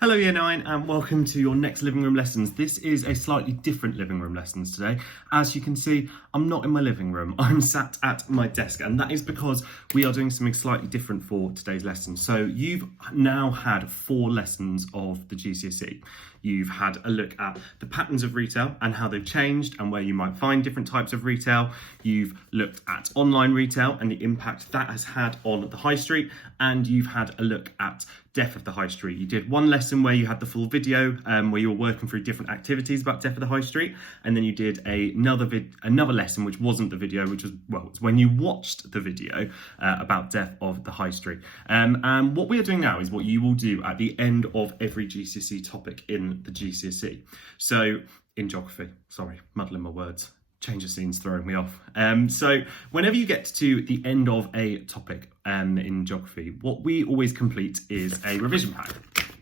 Hello Year 9 and welcome to your next living room lessons. This is a slightly different living room lessons today. As you can see, I'm not in my living room, I'm sat at my desk, and that is because we are doing something slightly different for today's lesson. So you've now had 4 lessons of the GCSE. You've had a look at the patterns of retail and how they've changed and where you might find different types of retail. You've looked at online retail and the impact that has had on the high street, and you've had a look at Deaf of the High Street. You did one lesson where you had the full video where you were working through different activities about Deaf of the High Street, and then you did another lesson which wasn't the video, which was, well, it's when you watched the video about Deaf of the High Street. And what we are doing now is what you will do at the end of every GCSE topic in the GCSE. So in geography, sorry, muddling my words. Change of scene's throwing me off. So whenever you get to the end of a topic in geography, what we always complete is a revision pack,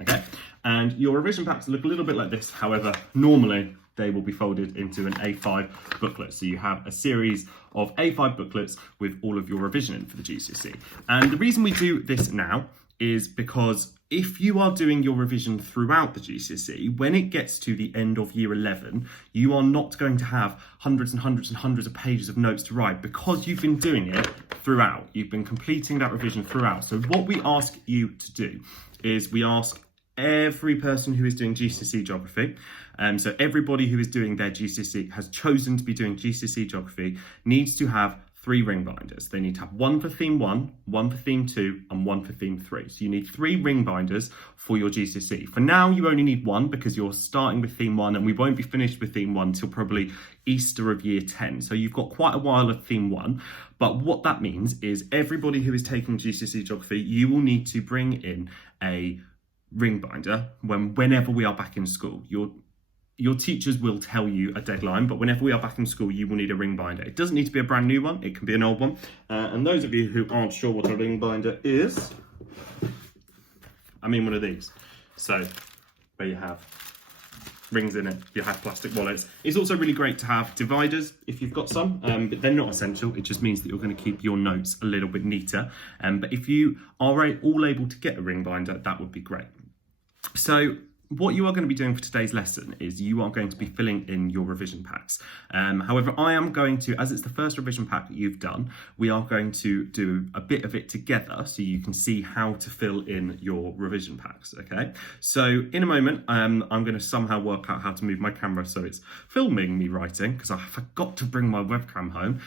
okay? And your revision packs look a little bit like this. However, normally they will be folded into an A5 booklet. So you have a series of A5 booklets with all of your revision in for the GCSE. And the reason we do this now is because if you are doing your revision throughout the GCSE, when it gets to the end of year 11, you are not going to have hundreds and hundreds and hundreds of pages of notes to write because you've been doing it throughout. You've been completing that revision throughout. So what we ask you to do is we ask every person who is doing GCSE geography, so everybody who is doing their GCSE, has chosen to be doing GCSE geography, needs to have 3 ring binders. They need to have one for theme 1, one for theme 2, and one for theme 3. So you need 3 ring binders for your GCSE. For now, you only need 1 because you're starting with theme 1, and we won't be finished with theme 1 till probably Easter of year 10. So you've got quite a while of theme 1. But what that means is everybody who is taking GCSE geography, you will need to bring in a ring binder whenever we are back in school. Your teachers will tell you a deadline, but whenever we are back in school, you will need a ring binder. It doesn't need to be a brand new one, it can be an old one. And those of you who aren't sure what a ring binder is, I mean one of these. So, where you have rings in it, you have plastic wallets. It's also really great to have dividers if you've got some, but they're not essential. It just means that you're going to keep your notes a little bit neater. But if you are all able to get a ring binder, that would be great. So, what you are going to be doing for today's lesson is you are going to be filling in your revision packs. However, I am going to, as it's the first revision pack that you've done, we are going to do a bit of it together so you can see how to fill in your revision packs, okay? So in a moment, I'm going to somehow work out how to move my camera so it's filming me writing, because I forgot to bring my webcam home.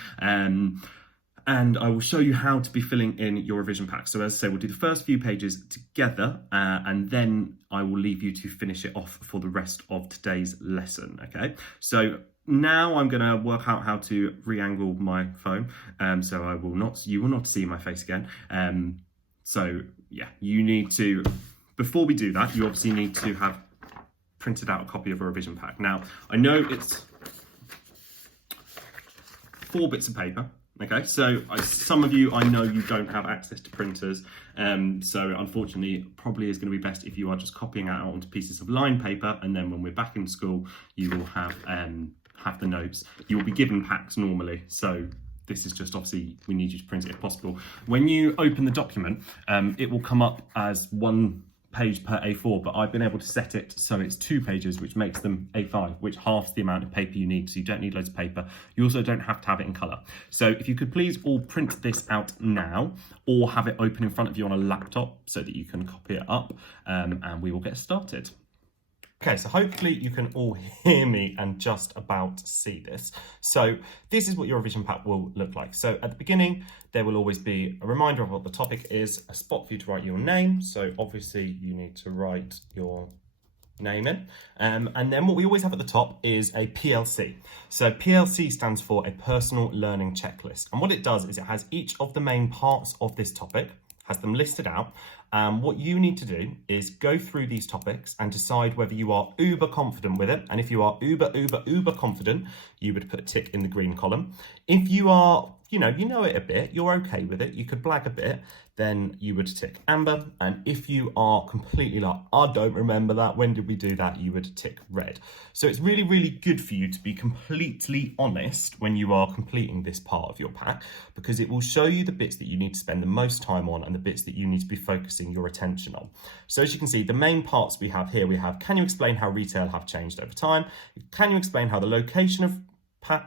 And I will show you how to be filling in your revision pack. So as I say, we'll do the first few pages together, and then I will leave you to finish it off for the rest of today's lesson, okay? So now I'm gonna work out how to re-angle my phone, so you will not see my face again. So yeah, you need to, before we do that, you obviously need to have printed out a copy of a revision pack. Now, I know it's 4 bits of paper. Okay, so some of you, I know you don't have access to printers, so unfortunately, it probably is going to be best if you are just copying out onto pieces of lined paper, and then when we're back in school, you will have the notes. You will be given packs normally, so this is just obviously, we need you to print it if possible. When you open the document, it will come up as 1 page per A4, but I've been able to set it so it's 2 pages, which makes them A5, which halves the amount of paper you need, so you don't need loads of paper. You also don't have to have it in colour. So if you could please all print this out now, or have it open in front of you on a laptop so that you can copy it up, and we will get started. Okay, so hopefully you can all hear me and just about see this. So this is what your revision pack will look like. So at the beginning, there will always be a reminder of what the topic is, a spot for you to write your name. So obviously you need to write your name in. And then what we always have at the top is a PLC. So PLC stands for a personal learning checklist. And what it does is it has each of the main parts of this topic, has them listed out. What you need to do is go through these topics and decide whether you are uber confident with it. And if you are uber confident, you would put a tick in the green column. If you are, you know it a bit, you're okay with it, you could blag a bit, then you would tick amber. And if you are completely like, I don't remember that, when did we do that, you would tick red. So it's really, really good for you to be completely honest when you are completing this part of your pack, because it will show you the bits that you need to spend the most time on and the bits that you need to be focusing focusing your attention on. So as you can see, the main parts we have here, we have, can you explain how retail have changed over time? Can you explain how the location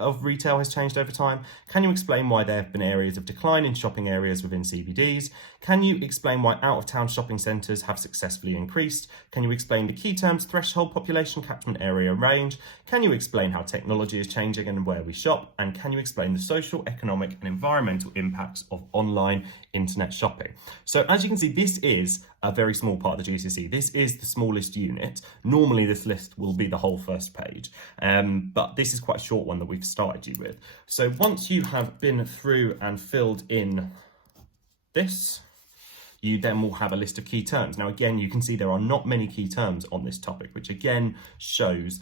of retail has changed over time? Can you explain why there have been areas of decline in shopping areas within CBDs? Can you explain why out-of-town shopping centres have successfully increased? Can you explain the key terms threshold, population, catchment area, range? Can you explain how technology is changing and where we shop? And can you explain the social, economic and environmental impacts of online internet shopping? So as you can see, this is a very small part of the GCSE. This is the smallest unit. Normally this list will be the whole first page, but this is quite a short one that we've started you with. So once you have been through and filled in this, you then will have a list of key terms. Now, again, you can see there are not many key terms on this topic, which again shows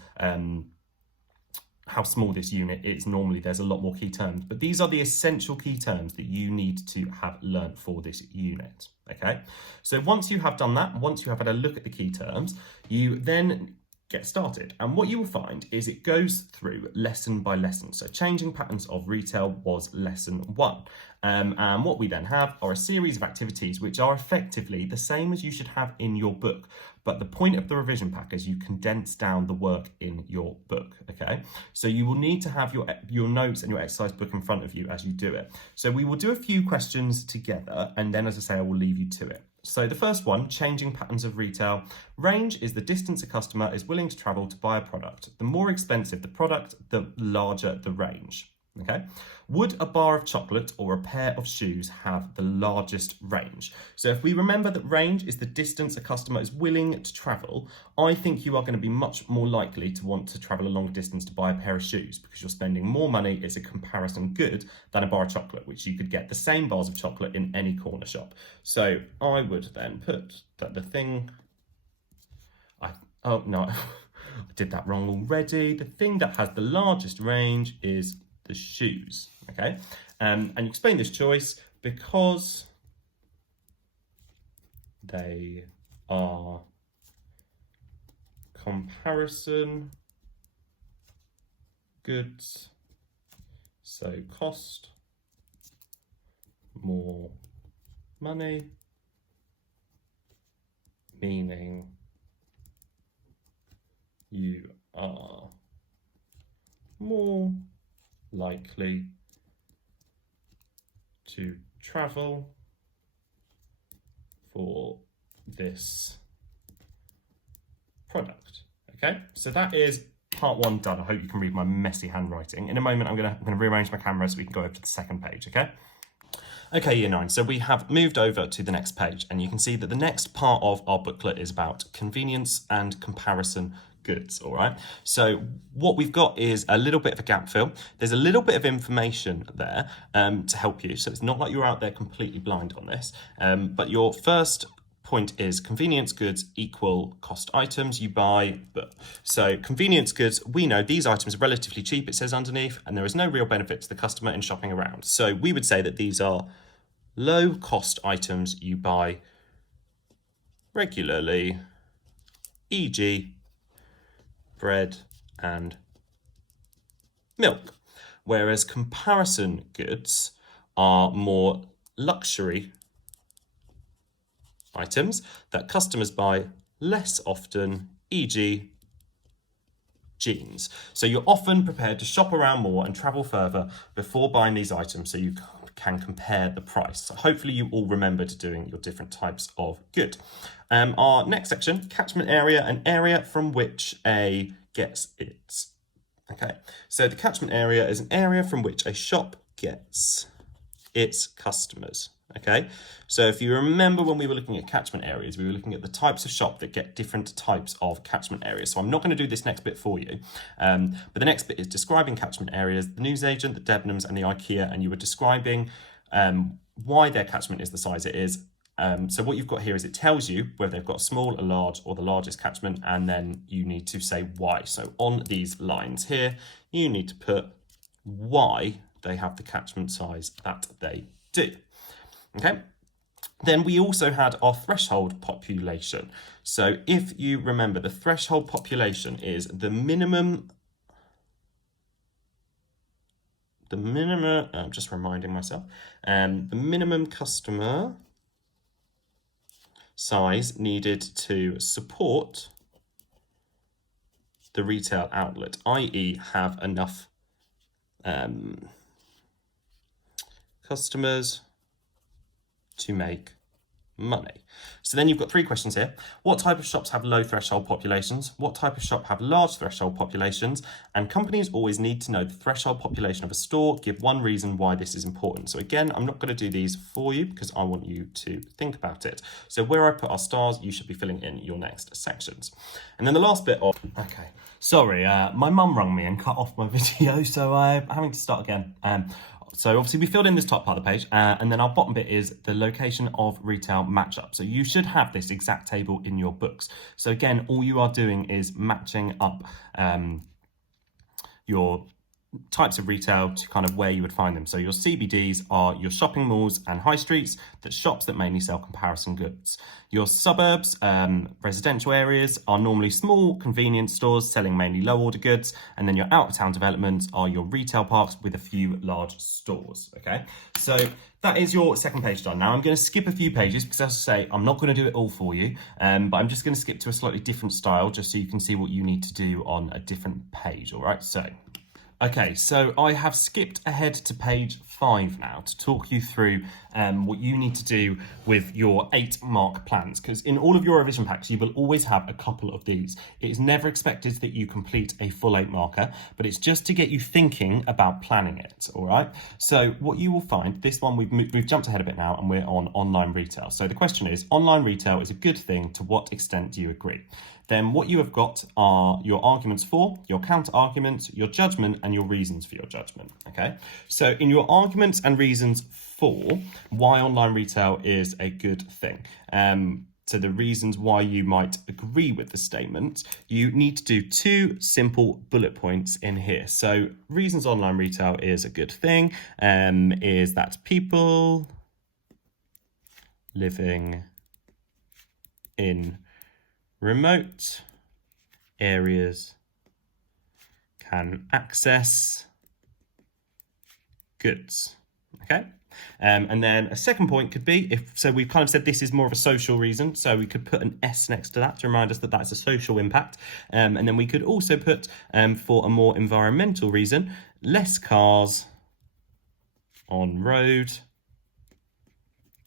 how small this unit is. Normally there's a lot more key terms, but these are the essential key terms that you need to have learnt for this unit. Okay, so once you have done that, once you have had a look at the key terms, you then get started. And what you will find is it goes through lesson by lesson. So changing patterns of retail was lesson 1. And what we then have are a series of activities which are effectively the same as you should have in your book. But the point of the revision pack is you condense down the work in your book, okay? So you will need to have your notes and your exercise book in front of you as you do it. So we will do a few questions together, and then, as I say, I will leave you to it. So the first one, changing patterns of retail. Range is the distance a customer is willing to travel to buy a product. The more expensive the product, the larger the range. Okay. Would a bar of chocolate or a pair of shoes have the largest range? So if we remember that range is the distance a customer is willing to travel, I think you are going to be much more likely to want to travel a longer distance to buy a pair of shoes because you're spending more money. It's a comparison good than a bar of chocolate, which you could get the same bars of chocolate in any corner shop. So I would then put that the thing, oh no, I did that wrong already. The thing that has the largest range is the shoes, okay? And you explain this choice because they are comparison goods, so cost more money, meaning you are more likely to travel for this product. Okay, so that is part 1 done. I hope you can read my messy handwriting. In a moment, I'm gonna rearrange my camera so we can go over to the second page, okay? Okay, Year 9, so we have moved over to the next page, and you can see that the next part of our booklet is about convenience and comparison goods, all right? So what we've got is a little bit of a gap fill. There's a little bit of information there to help you. So it's not like you're out there completely blind on this, but your first point is convenience goods equal cost items you buy. So convenience goods, we know these items are relatively cheap, it says underneath, and there is no real benefit to the customer in shopping around. So we would say that these are low cost items you buy regularly, e.g. bread and milk, whereas comparison goods are more luxury items that customers buy less often, e.g. jeans. So you're often prepared to shop around more and travel further before buying these items so you can compare the price. So hopefully you all remembered doing your different types of good. Our next section, catchment area, an area from which a gets its. Okay, so the catchment area is an area from which a shop gets its customers. Okay, so if you remember when we were looking at catchment areas, we were looking at the types of shop that get different types of catchment areas. So I'm not going to do this next bit for you, but the next bit is describing catchment areas, the newsagent, the Debenhams and the IKEA, and you were describing why their catchment is the size it is. So what you've got here is it tells you whether they've got a small, a large, or the largest catchment, and then you need to say why. So on these lines here, you need to put why they have the catchment size that they do. Okay, then we also had our threshold population. So if you remember, the threshold population is the minimum, I'm just reminding myself, the minimum customer size needed to support the retail outlet, i.e. have enough customers to make money. So then you've got 3 questions here. What type of shops have low threshold populations? What type of shop have large threshold populations? And companies always need to know the threshold population of a store. Give 1 reason why this is important. So again, I'm not going to do these for you because I want you to think about it. So where I put our stars, you should be filling in your next sections. And then the last bit of... Okay, sorry, my mum rang me and cut off my video, so I'm having to start again. So obviously we filled in this top part of the page, and then our bottom bit is the location of retail matchup. So you should have this exact table in your books. So again, all you are doing is matching up your types of retail to kind of where you would find them. So your CBDs are your shopping malls and high streets, that shops that mainly sell comparison goods. Your suburbs, residential areas are normally small convenience stores selling mainly low order goods. And then your out of town developments are your retail parks with a few large stores. Okay, so that is your second page done. Now I'm going to skip a few pages because, as I say, I'm not going to do it all for you, but I'm just going to skip to a slightly different style just so you can see what you need to do on a different page. All right, so okay, so I have skipped ahead to page 5 now to talk you through what you need to do with your 8 mark plans, because in all of your revision packs you will always have a couple of these. It is never expected that you complete a full 8 marker, but it's just to get you thinking about planning it. All right, so what you will find, this one we've jumped ahead a bit now and we're on online retail. So the question is, online retail is a good thing. To what extent do you agree? Then what you have got are your arguments for, your counter arguments, your judgment, and your reasons for your judgment. Okay, so in your arguments and reasons for why online retail is a good thing, so the reasons why you might agree with the statement, you need to do 2 simple bullet points in here. So reasons online retail is a good thing is that people living in remote areas can access goods. Okay, and then a second point could be, so we've kind of said this is more of a social reason, so we could put an S next to that to remind us that that's a social impact, and then we could also put for a more environmental reason, less cars on road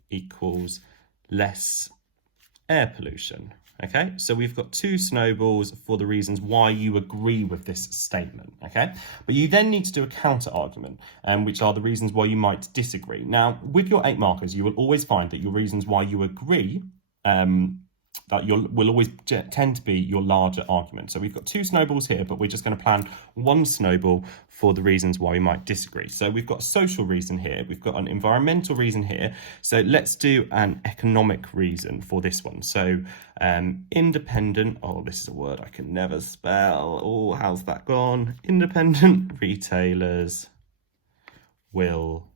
equals less air pollution. Okay, so we've got 2 snowballs for the reasons why you agree with this statement. Okay, but you then need to do a counter argument, which are the reasons why you might disagree. Now, with your 8 markers, you will always find that your reasons why you agree that will always tend to be your larger argument. So we've got 2 snowballs here, but we're just going to plan 1 snowball for the reasons why we might disagree. So we've got a social reason here, we've got an environmental reason here. So let's do an economic reason for this one. So independent, oh, this is a word I can never spell. Oh, how's that gone? Independent retailers will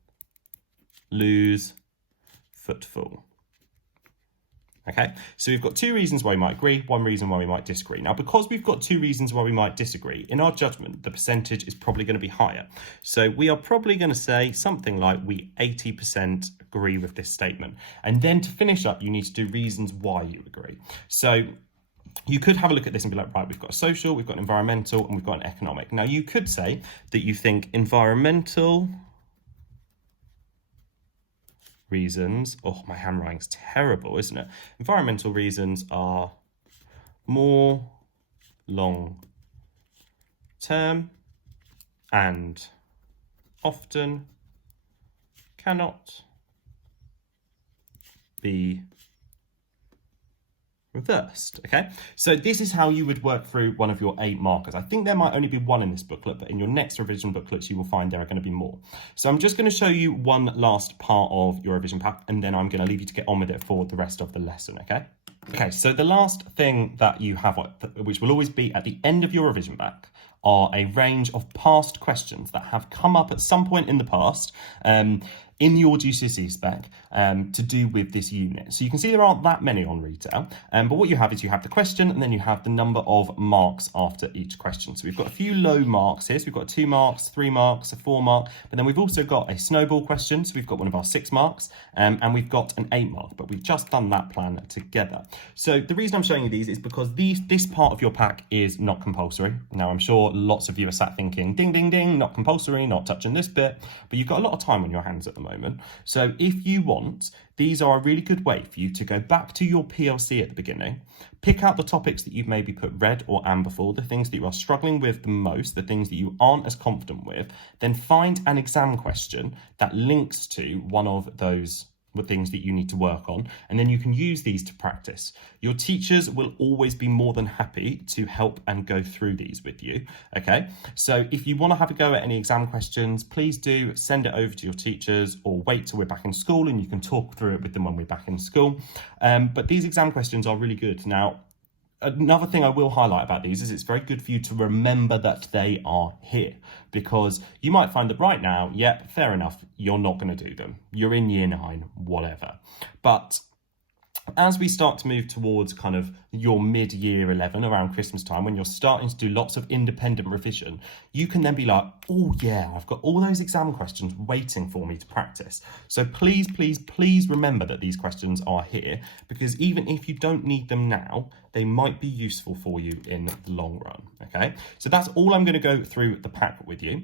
lose footfall. Okay, so we've got 2 reasons why we might agree, 1 reason why we might disagree. Now, because we've got 2 reasons why we might disagree, in our judgment, the percentage is probably going to be higher. So we are probably going to say something like we 80% agree with this statement. And then to finish up, you need to do reasons why you agree. So you could have a look at this and be like, right, we've got a social, we've got an environmental, and we've got an economic. Now, you could say that you think environmental reasons, oh, my handwriting's terrible, isn't it? Environmental reasons are more long term and often cannot be reversed. Okay, so this is how you would work through one of your 8 markers. I think there might only be 1 in this booklet, but in your next revision booklets you will find there are going to be more. So I'm just going to show you one last part of your revision pack, and then I'm going to leave you to get on with it for the rest of the lesson. Okay, so the last thing that you have, which will always be at the end of your revision pack, are a range of past questions that have come up at some point in the past in your GCSE spec to do with this unit. So you can see there aren't that many on retail, but what you have is you have the question and then you have the number of marks after each question. So we've got a few low marks here. So we've got 2 marks, 3 marks, a 4 mark, but then we've also got a snowball question. So we've got one of our 6 marks and we've got an 8 mark, but we've just done that plan together. So the reason I'm showing you these is because this part of your pack is not compulsory. Now I'm sure lots of you are sat thinking, ding, ding, ding, not compulsory, not touching this bit, but you've got a lot of time on your hands at the moment. So if you want, these are a really good way for you to go back to your PLC at the beginning, pick out the topics that you've maybe put red or amber for, the things that you are struggling with the most, the things that you aren't as confident with, then find an exam question that links to one of those things that you need to work on, and then you can use these to practice. Your teachers will always be more than happy to help and go through these with you, okay? So if you want to have a go at any exam questions, please do send it over to your teachers or wait till we're back in school and you can talk through it with them when we're back in school. But these exam questions are really good. Now, another thing I will highlight about these is it's very good for you to remember that they are here, because you might find that right now, yep, fair enough, you're not going to do them. You're in year 9, whatever. But as we start to move towards kind of your mid-year 11 around Christmas time, when you're starting to do lots of independent revision, you can then be like, oh yeah, I've got all those exam questions waiting for me to practice. So please, please, please remember that these questions are here, because even if you don't need them now, they might be useful for you in the long run, okay? So that's all I'm going to go through the pack with you.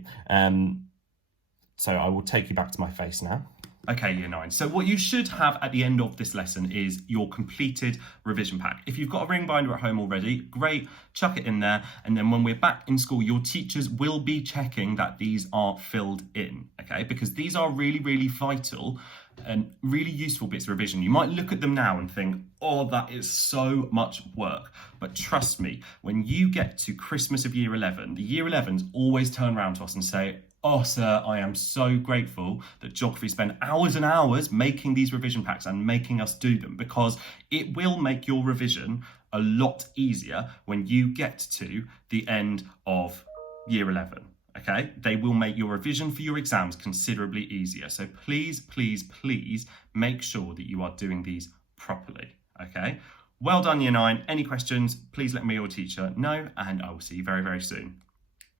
So I will take you back to my face now. Okay, year 9. So what you should have at the end of this lesson is your completed revision pack. If you've got a ring binder at home already, great, chuck it in there. And then when we're back in school, your teachers will be checking that these are filled in, okay? Because these are really, really vital and really useful bits of revision. You might look at them now and think, oh, that is so much work. But trust me, when you get to Christmas of year 11, the year 11s always turn around to us and say, oh, sir, I am so grateful that geography spent hours and hours making these revision packs and making us do them, because it will make your revision a lot easier when you get to the end of year 11. Okay, they will make your revision for your exams considerably easier. So please, please, please make sure that you are doing these properly. Okay, well done, year 9. Any questions, please let me or teacher know, and I will see you very, very soon.